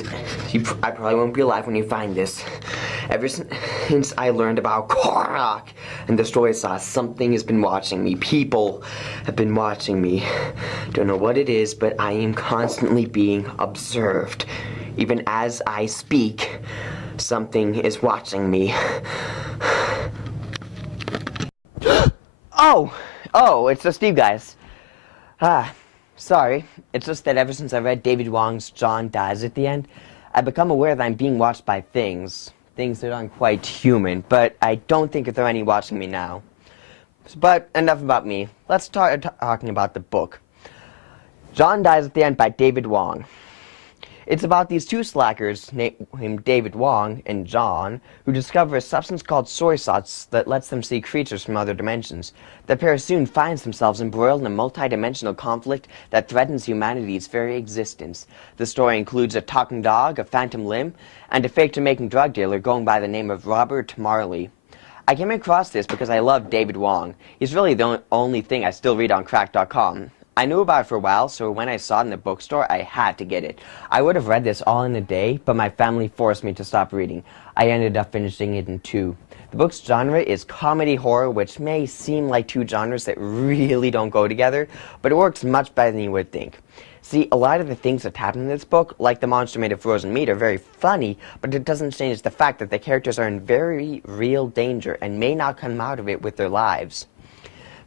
I probably won't be alive when you find this. Ever since I learned about Korak and the story saw, something has been watching me. People have been watching me. Don't know what it is, but I am constantly being observed. Even as I speak, something is watching me. Oh, it's the Steve guys. Sorry. It's just that ever since I read David Wong's John Dies at the End, I've become aware that I'm being watched by things that aren't quite human, but I don't think that there are any watching me now. But enough about me. Let's start talking about the book. John Dies at the End by David Wong. It's about these two slackers named David Wong and John who discover a substance called soy sauce that lets them see creatures from other dimensions. The pair soon finds themselves embroiled in a multi-dimensional conflict that threatens humanity's very existence. The story includes a talking dog, a phantom limb, and a fake-to-making drug dealer going by the name of Robert Marley. I came across this because I love David Wong. He's really the only thing I still read on crack.com. I knew about it for a while, so when I saw it in the bookstore, I had to get it. I would have read this all in a day, but my family forced me to stop reading. I ended up finishing it in 2. The book's genre is comedy horror, which may seem like two genres that really don't go together, but it works much better than you would think. See, a lot of the things that happen in this book, like the monster made of frozen meat, are very funny, but it doesn't change the fact that the characters are in very real danger and may not come out of it with their lives.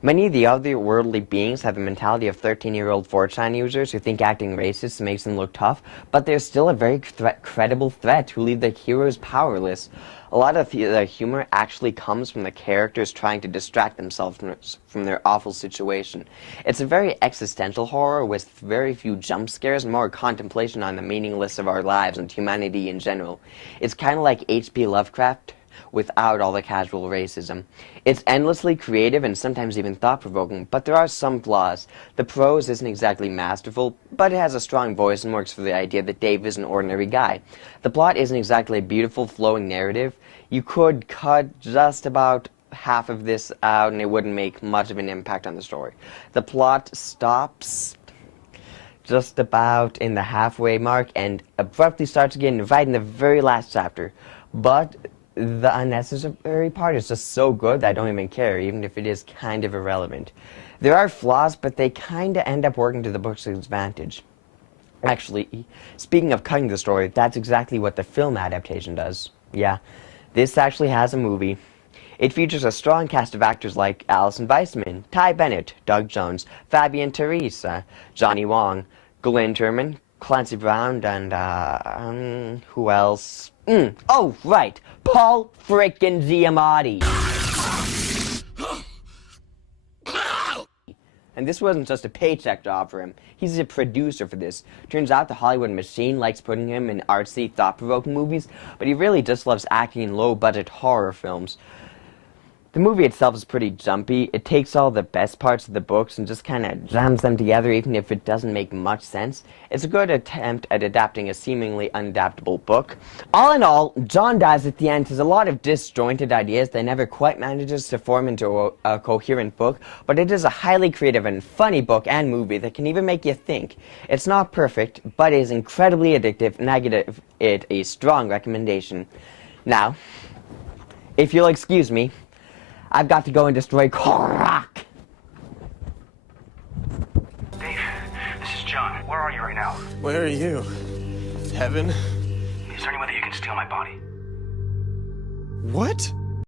Many of the otherworldly beings have the mentality of 13-year-old 4chan users who think acting racist makes them look tough, but they're still a very credible threat who leave the heroes powerless. A lot of the humor actually comes from the characters trying to distract themselves from their awful situation. It's a very existential horror with very few jump scares and more contemplation on the meaninglessness of our lives and humanity in general. It's kind of like H.P. Lovecraft without all the casual racism. It's endlessly creative and sometimes even thought-provoking, but there are some flaws. The prose isn't exactly masterful, but it has a strong voice and works for the idea that Dave is an ordinary guy. The plot isn't exactly a beautiful, flowing narrative. You could cut just about half of this out and it wouldn't make much of an impact on the story. The plot stops just about in the halfway mark and abruptly starts again right in the very last chapter. But the unnecessary part is just so good that I don't even care, even if it is kind of irrelevant. There are flaws, but they kind of end up working to the book's advantage. Actually, speaking of cutting the story, that's exactly what the film adaptation does. Yeah, this actually has a movie. It features a strong cast of actors like Alison Weissman, Ty Bennett, Doug Jones, Fabian Teresa, Johnny Wong, Glenn Turman, Clancy Brown, and, who else? Oh, right, Paul frickin' Giamatti. And this wasn't just a paycheck job for him. He's a producer for this. Turns out the Hollywood machine likes putting him in artsy, thought-provoking movies, but he really just loves acting in low-budget horror films. The movie itself is pretty jumpy. It takes all the best parts of the books and just kind of jams them together even if it doesn't make much sense. It's a good attempt at adapting a seemingly unadaptable book. All in all, John Dies at the End has a lot of disjointed ideas that never quite manages to form into a coherent book, but it is a highly creative and funny book and movie that can even make you think. It's not perfect, but it is incredibly addictive, and I give it a strong recommendation. Now, if you'll excuse me, I've got to go and destroy Korak. Dave, this is John. Where are you right now? Where are you? Heaven? Is there any way that you can steal my body? What?